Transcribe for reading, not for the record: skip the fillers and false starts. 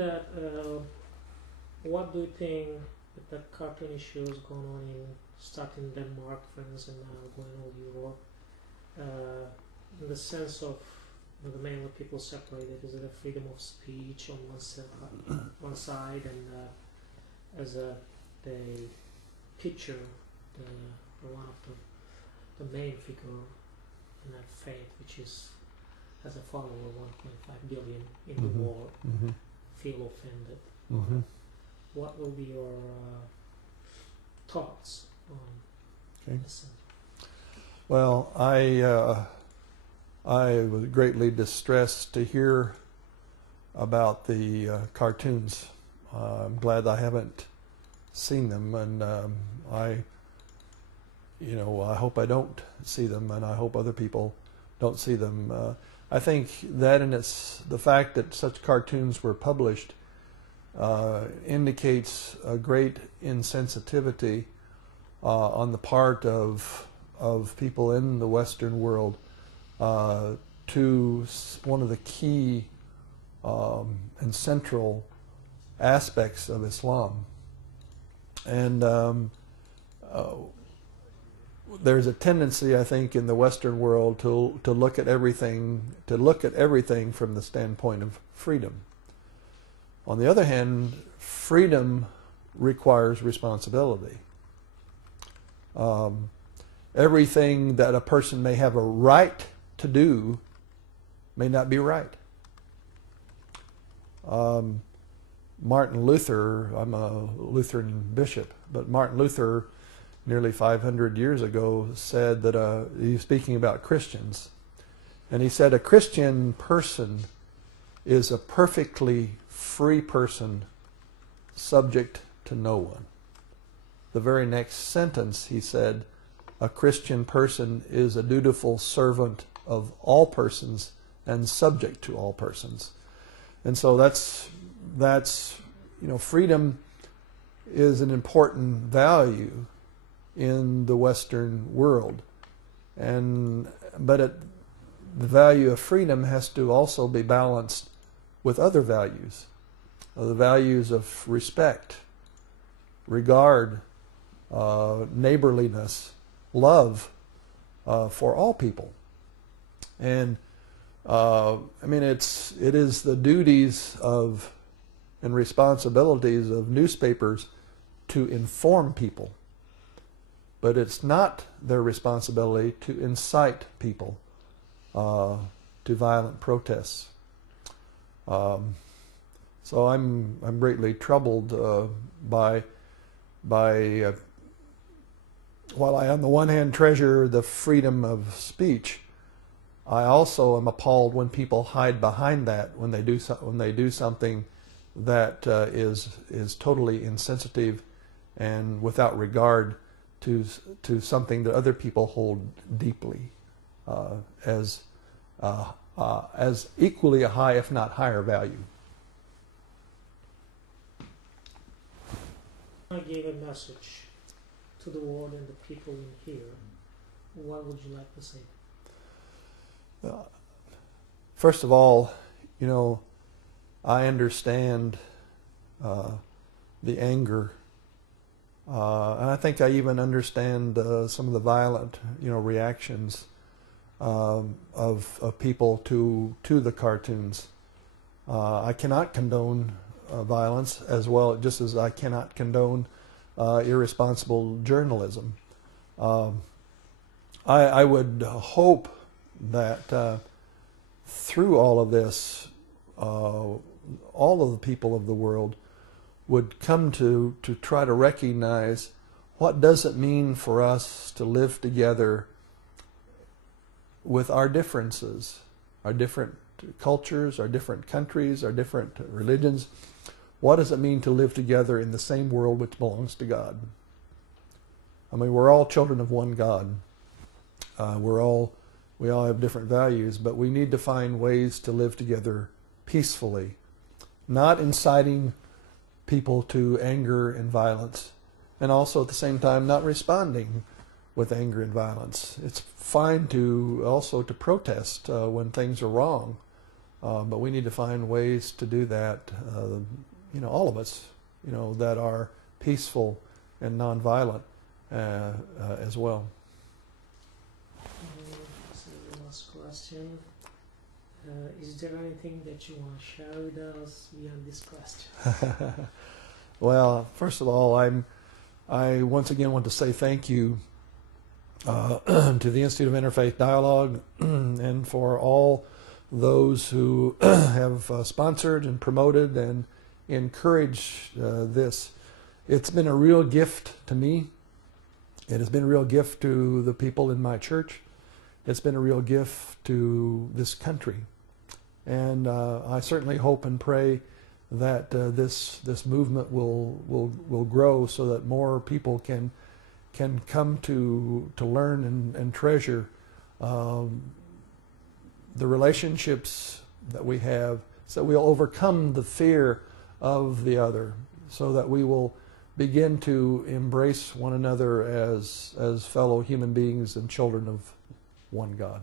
That, what do you think with the cartoon issues going on starting in Denmark, France, and now going all Europe? In the sense of the mainly people separated, is it a freedom of speech on one side, and as they picture one of the main figure in that faith, which has a follower 1.5 billion in the world, feel offended. What will be your thoughts on this? Well, I was greatly distressed to hear about the cartoons. I'm glad I haven't seen them, and I hope I don't see them, and I hope other people don't see them. I think that the fact that such cartoons were published indicates a great insensitivity on the part of people in the Western world to one of the key and central aspects of Islam. And there's a tendency, I think, in the Western world to look at everything from the standpoint of freedom. On the other hand, freedom requires responsibility. Everything that a person may have a right to do may not be right. Martin Luther, I'm a Lutheran bishop, but Martin Luther, nearly 500 years ago, said that he was speaking about Christians, and he said a Christian person is a perfectly free person subject to no one. The very next sentence he said, a Christian person is a dutiful servant of all persons and subject to all persons. And so that's freedom is an important value in the Western world, but the value of freedom has to also be balanced with other values, the values of respect, regard, neighborliness, love for all people. And it is the duties and responsibilities of newspapers to inform people, but it's not their responsibility to incite people to violent protests. So I'm greatly troubled by while I on the one hand treasure the freedom of speech, I also am appalled when people hide behind that, when they do something that is totally insensitive and without regard to something that other people hold deeply as equally a high, if not higher, value. I gave a message to the world and the people in here. What would you like to say? First of all, I understand the anger, and I think I even understand some of the violent, reactions of people to the cartoons. I cannot condone violence as well, just as I cannot condone irresponsible journalism. I would hope that through all of this, all of the people of the world would come to try to recognize what does it mean for us to live together with our differences, our different cultures, our different countries, our different religions. What does it mean to live together in the same world which belongs to God? I mean, we're all children of one God. We all have different values, but we need to find ways to live together peacefully, not inciting people to anger and violence, and also at the same time not responding with anger and violence. It's fine to also to protest when things are wrong, But we need to find ways to do that, all of us, that are peaceful and nonviolent as well. This is the last question. Is there anything that you want to share with us beyond this question? Well, first of all, I once again want to say thank you to the Institute of Interfaith Dialogue and for all those who have sponsored and promoted and encouraged this. It's been a real gift to me. It has been a real gift to the people in my church. It's been a real gift to this country. And I certainly hope and pray that this movement will grow so that more people can come to learn and treasure the relationships that we have, so that we'll overcome the fear of the other, so that we will begin to embrace one another as fellow human beings and children of one God.